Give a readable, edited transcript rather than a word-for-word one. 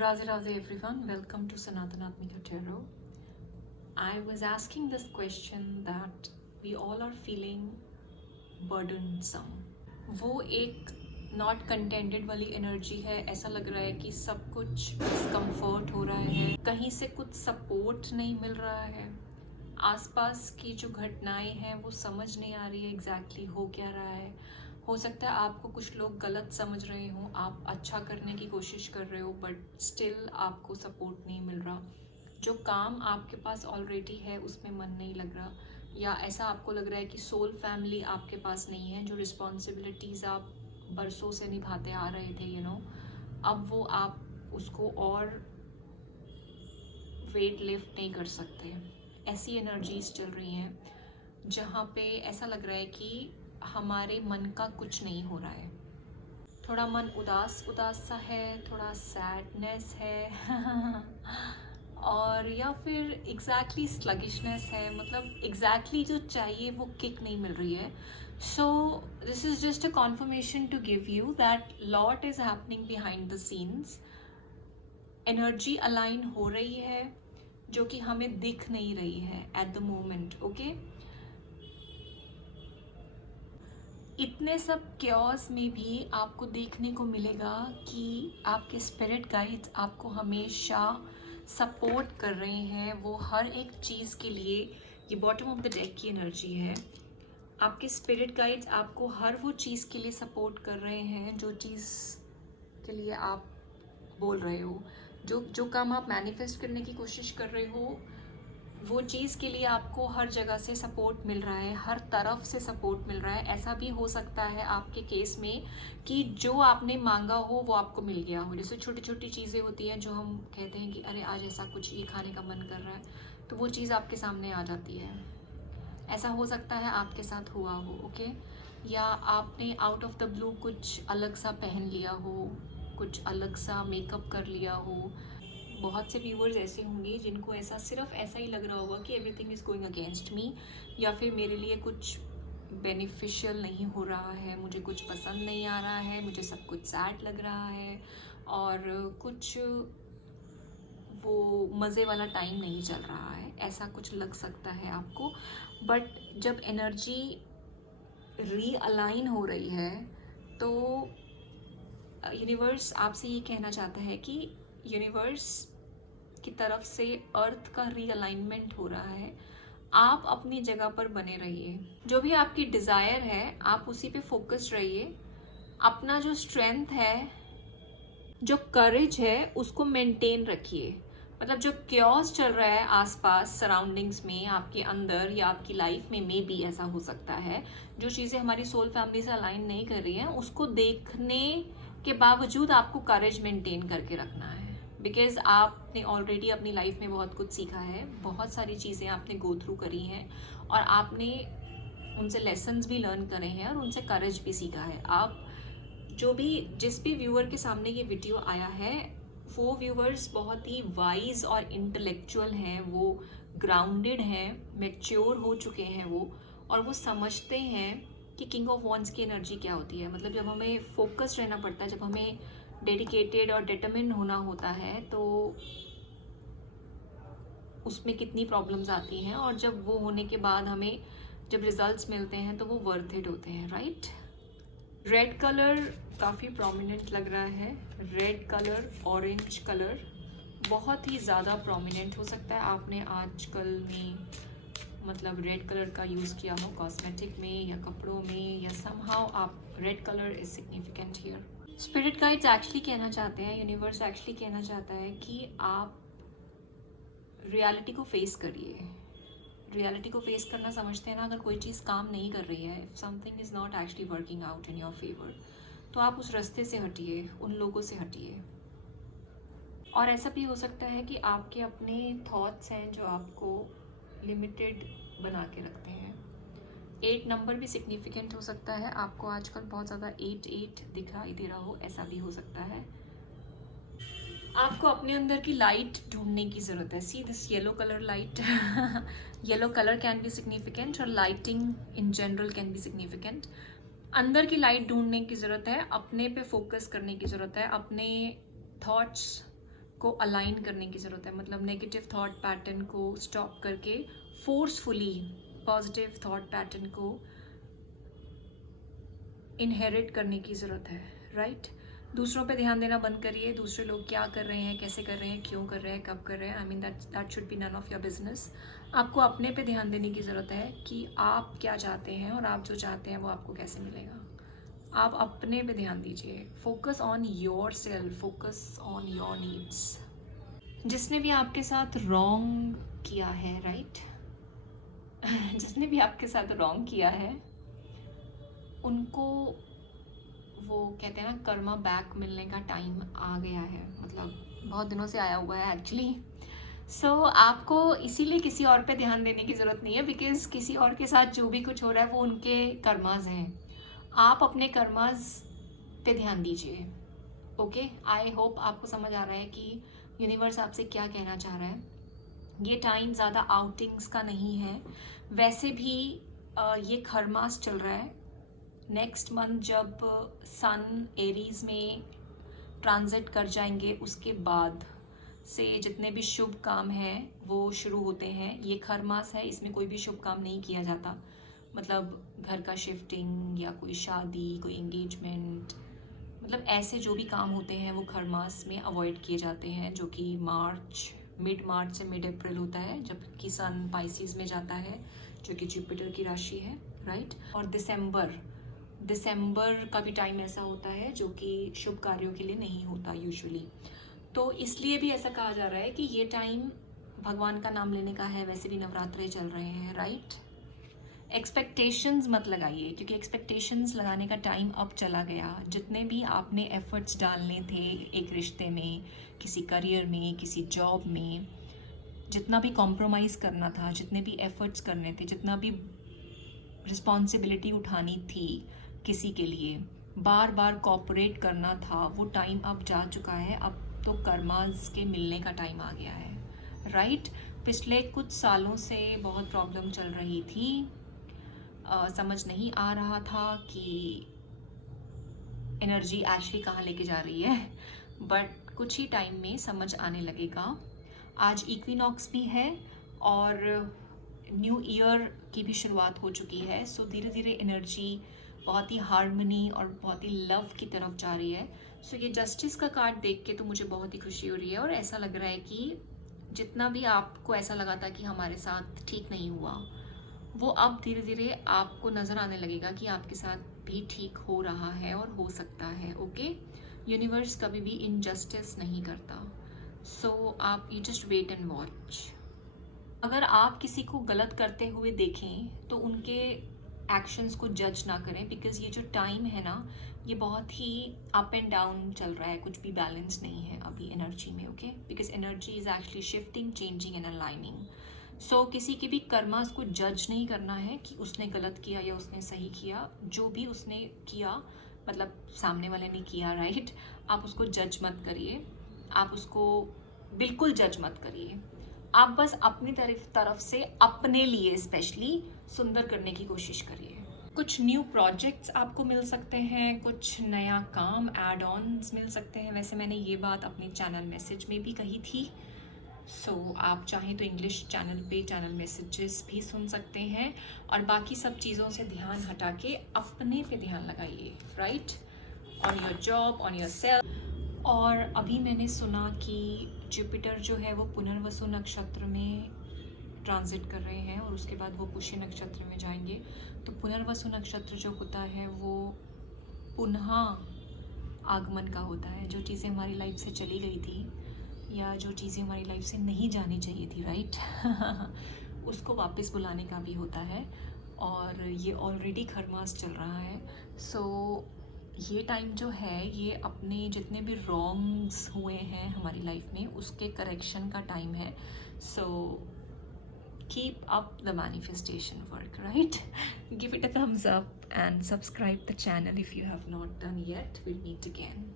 Radhe Radhe everyone, welcome to Sanatanatmika Tarot. I was asking this question that we all are feeling burdensome. वो एक not contented वाली energy है. ऐसा लग रहा है कि सब कुछ डिस्कम्फर्ट हो रहा है, कहीं से कुछ सपोर्ट नहीं मिल रहा है. आसपास की जो घटनाएं हैं वो समझ नहीं आ रही है एग्जैक्टली हो क्या रहा है. हो सकता है आपको कुछ लोग गलत समझ रहे हो, आप अच्छा करने की कोशिश कर रहे हो बट स्टिल आपको सपोर्ट नहीं मिल रहा. जो काम आपके पास ऑलरेडी है उसमें मन नहीं लग रहा, या ऐसा आपको लग रहा है कि सोल फैमिली आपके पास नहीं है. जो रिस्पॉन्सिबिलिटीज़ आप बरसों से निभाते आ रहे थे अब वो आप उसको और वेट लिफ्ट नहीं कर सकते. ऐसी एनर्जीज चल रही हैं जहाँ पे ऐसा लग रहा है कि हमारे मन का कुछ नहीं हो रहा है. थोड़ा मन उदास उदास सा है, थोड़ा सैडनेस है और या फिर एग्जैक्टली स्लगिशनेस है. मतलब एग्जैक्टली जो चाहिए वो किक नहीं मिल रही है. So this is just a confirmation to give you that lot is happening behind the scenes. Energy align हो रही है जो कि हमें दिख नहीं रही है एट द मोमेंट. ओके, इतने सब क्योस में भी आपको देखने को मिलेगा कि आपके स्पिरिट गाइड्स आपको हमेशा सपोर्ट कर रहे हैं. वो हर एक चीज़ के लिए, ये बॉटम ऑफ द डेक की एनर्जी है. आपके स्पिरिट गाइड्स आपको हर वो चीज़ के लिए सपोर्ट कर रहे हैं जो चीज़ के लिए आप बोल रहे हो. जो काम आप मैनिफेस्ट करने की कोशिश कर रहे हो वो चीज़ के लिए आपको हर जगह से सपोर्ट मिल रहा है, हर तरफ से सपोर्ट मिल रहा है. ऐसा भी हो सकता है आपके केस में कि जो आपने मांगा हो वो आपको मिल गया हो. जैसे छोटी छोटी चीज़ें होती हैं जो हम कहते हैं कि अरे आज ऐसा कुछ ये खाने का मन कर रहा है, तो वो चीज़ आपके सामने आ जाती है. ऐसा हो सकता है आपके साथ हुआ हो. ओके, या आपने आउट ऑफ द ब्लू कुछ अलग सा पहन लिया हो, कुछ अलग सा मेकअप कर लिया हो. बहुत से व्यूवर्स ऐसे होंगे जिनको ऐसा सिर्फ ऐसा ही लग रहा होगा कि everything is going against me, या फिर मेरे लिए कुछ बेनिफिशियल नहीं हो रहा है, मुझे कुछ पसंद नहीं आ रहा है, मुझे सब कुछ सैड लग रहा है और कुछ वो मज़े वाला टाइम नहीं चल रहा है. ऐसा कुछ लग सकता है आपको. बट जब एनर्जी रीअलाइन हो रही है तो यूनिवर्स आपसे ये कहना चाहता है कि यूनिवर्स की तरफ से अर्थ का रीअलाइनमेंट हो रहा है. आप अपनी जगह पर बने रहिए, जो भी आपकी डिज़ायर है आप उसी पे फोकस रहिए. अपना जो स्ट्रेंथ है, जो करेज है उसको मेंटेन रखिए. मतलब जो क्योस चल रहा है आसपास सराउंडिंग्स में, आपके अंदर या आपकी लाइफ में मे बी ऐसा हो सकता है, जो चीज़ें हमारी सोल फैमिली से अलाइन नहीं कर रही हैं, उसको देखने के बावजूद आपको करेज मेंटेन करके रखना है. बिकॉज आपने ऑलरेडी अपनी लाइफ में बहुत कुछ सीखा है, बहुत सारी चीज़ें आपने गो थ्रू करी हैं और आपने उनसे लेसन्स भी लर्न करे हैं और उनसे करेज भी सीखा है. आप जिस भी व्यूअर के सामने ये वीडियो आया है वो व्यूवर्स बहुत ही वाइज और इंटेलेक्चुअल हैं, वो ग्राउंडेड हैं, मैच्योर हो चुके हैं वो, और वो समझते हैं कि किंग ऑफ वॉन्ड्स की एनर्जी क्या होती है. मतलब जब हमें फोकस रहना पड़ता है, जब हमें डेडिकेटेड और डिटरमिन्ड होना होता है तो उसमें कितनी प्रॉब्लम्स आती हैं, और जब वो होने के बाद हमें जब रिजल्ट्स मिलते हैं तो वो वर्थ इट होते हैं. राइट, रेड कलर काफ़ी प्रोमिनेंट लग रहा है. रेड कलर, ऑरेंज कलर बहुत ही ज़्यादा प्रोमिनेंट हो सकता है. आपने आजकल में मतलब रेड कलर का यूज़ किया हो कॉस्मेटिक में या कपड़ों में, या समहाउ आप red colour is significant here. Spirit guides actually कहना चाहते हैं, यूनिवर्स एक्चुअली कहना चाहता है कि आप रियलिटी को फेस करिए. रियलिटी को फेस करना समझते हैं ना, अगर कोई चीज़ काम नहीं कर रही है, if something is not actually working out in your favour, तो आप उस रास्ते से हटिए, उन लोगों से हटिए. और ऐसा भी हो सकता है कि आपके अपने थॉट्स हैं जो आपको लिमिटेड बना के रखते हैं. 8 नंबर भी सिग्निफिकेंट हो सकता है. आपको आजकल बहुत ज़्यादा 8 दिखाई दे रहा हो, ऐसा भी हो सकता है. आपको अपने अंदर की लाइट ढूंढने की ज़रूरत है. See this yellow colour light. Yellow colour can be significant और lighting in general can be significant. अंदर की लाइट ढूंढने की ज़रूरत है, अपने पे फोकस करने की ज़रूरत है, अपने थॉट्स को अलाइन करने की ज़रूरत है, मतलब नेगेटिव थॉट पैटर्न को स्टॉप करके फोर्सफुली पॉजिटिव थॉट पैटर्न को इनहेरिट करने की ज़रूरत है, राइट? दूसरों पे ध्यान देना बंद करिए, दूसरे लोग क्या कर रहे हैं, कैसे कर रहे हैं, क्यों कर रहे हैं, कब कर रहे हैं, I mean that should be none of your business. आपको अपने पे ध्यान देने की ज़रूरत है कि आप क्या चाहते हैं और आप जो चाहते हैं वो आपको कैसे मिलेगा। आप अपने पे ध्यान दीजिए, focus on your self, focus on your needs. जिसने भी आपके साथ रॉन्ग किया है, राइट जिसने भी आपके साथ रॉन्ग किया है उनको वो कहते हैं ना कर्मा बैक मिलने का टाइम आ गया है, मतलब बहुत दिनों से आया हुआ है एक्चुअली। सो आपको इसीलिए किसी और पे ध्यान देने की ज़रूरत नहीं है, बिकॉज किसी और के साथ जो भी कुछ हो रहा है वो उनके कर्माज हैं। आप अपने कर्माज पे ध्यान दीजिए। ओके, आई होप आपको समझ आ रहा है कि यूनिवर्स आपसे क्या कहना चाह रहा है। ये टाइम ज़्यादा आउटिंग्स का नहीं है, वैसे भी ये खरमास चल रहा है। नेक्स्ट मंथ जब सन एरीज में ट्रांजिट कर जाएंगे उसके बाद से जितने भी शुभ काम हैं वो शुरू होते हैं। ये खरमास है, इसमें कोई भी शुभ काम नहीं किया जाता, मतलब घर का शिफ्टिंग या कोई शादी, कोई एंगेजमेंट, मतलब ऐसे जो भी काम होते हैं वो खरमास में अवॉइड किए जाते हैं, जो कि मिड मार्च से मिड अप्रैल होता है, जबकि सन पाइसिस में जाता है जो कि जुपिटर की राशि है, राइट? और दिसंबर का भी टाइम ऐसा होता है जो कि शुभ कार्यों के लिए नहीं होता यूजुअली। तो इसलिए भी ऐसा कहा जा रहा है कि ये टाइम भगवान का नाम लेने का है, वैसे भी नवरात्रे चल रहे हैं, राइट? एक्सपेक्टेशंस मत लगाइए, क्योंकि एक्सपेक्टेशंस लगाने का टाइम अब चला गया। जितने भी आपने एफर्ट्स डालने थे एक रिश्ते में, किसी करियर में, किसी जॉब में, जितना भी कॉम्प्रोमाइज़ करना था, जितने भी एफर्ट्स करने थे, जितना भी रिस्पॉन्सिबिलिटी उठानी थी किसी के लिए, बार बार कॉपरेट करना था, वो टाइम अब जा चुका है। अब तो कर्मास के मिलने का टाइम आ गया है, राइट? पिछले कुछ सालों से बहुत प्रॉब्लम चल रही थी, समझ नहीं आ रहा था कि एनर्जी एक्चुअली कहाँ लेके जा रही है, बट कुछ ही टाइम में समझ आने लगेगा। आज इक्विनॉक्स भी है और न्यू ईयर की भी शुरुआत हो चुकी है। सो धीरे धीरे एनर्जी बहुत ही हार्मनी और बहुत ही लव की तरफ जा रही है। सो ये जस्टिस का कार्ड देख के तो मुझे बहुत ही खुशी हो रही है, और ऐसा लग रहा है कि जितना भी आपको ऐसा लगा था कि हमारे साथ ठीक नहीं हुआ, वो अब धीरे धीरे आपको नज़र आने लगेगा कि आपके साथ भी ठीक हो रहा है और हो सकता है। ओके, यूनिवर्स कभी भी इनजस्टिस नहीं करता। सो आप you just wait and watch. अगर आप किसी को गलत करते हुए देखें तो उनके एक्शंस को जज ना करें, बिकॉज ये जो टाइम है ना, ये बहुत ही अप एंड डाउन चल रहा है, कुछ भी बैलेंस नहीं है अभी एनर्जी में। Okay, because energy is actually shifting, changing and aligning. So किसी के भी कर्मास को जज नहीं करना है कि उसने गलत किया या उसने सही किया। जो भी उसने किया, मतलब सामने वाले ने किया, राइट? आप उसको जज मत करिए, आप उसको बिल्कुल जज मत करिए। आप बस अपनी तरफ से अपने लिए स्पेशली सुंदर करने की कोशिश करिए। कुछ न्यू प्रोजेक्ट्स आपको मिल सकते हैं, कुछ नया काम, एड ऑन्स मिल सकते हैं। वैसे मैंने ये बात अपने चैनल मैसेज में भी कही थी। सो आप चाहें तो इंग्लिश चैनल पे चैनल मैसेजेस भी सुन सकते हैं, और बाकी सब चीज़ों से ध्यान हटा के अपने पे ध्यान लगाइए, right? On your job, on your self. और अभी मैंने सुना कि जुपिटर जो है वो पुनर्वसु नक्षत्र में ट्रांजिट कर रहे हैं और उसके बाद वो पुष्य नक्षत्र में जाएंगे। तो पुनर्वसु नक्षत्र जो होता है वो पुनः आगमन का होता है। जो चीज़ें हमारी लाइफ से चली गई थी या जो चीज़ें हमारी लाइफ से नहीं जानी चाहिए थी, राइट उसको वापस बुलाने का भी होता है। और ये ऑलरेडी खरमास चल रहा है। सो ये टाइम जो है ये अपने जितने भी रॉन्ग्स हुए हैं हमारी लाइफ में उसके करेक्शन का टाइम है। सो keep up the manifestation work, right? Give it a thumbs up and subscribe the channel if you have not done yet. We'll meet again.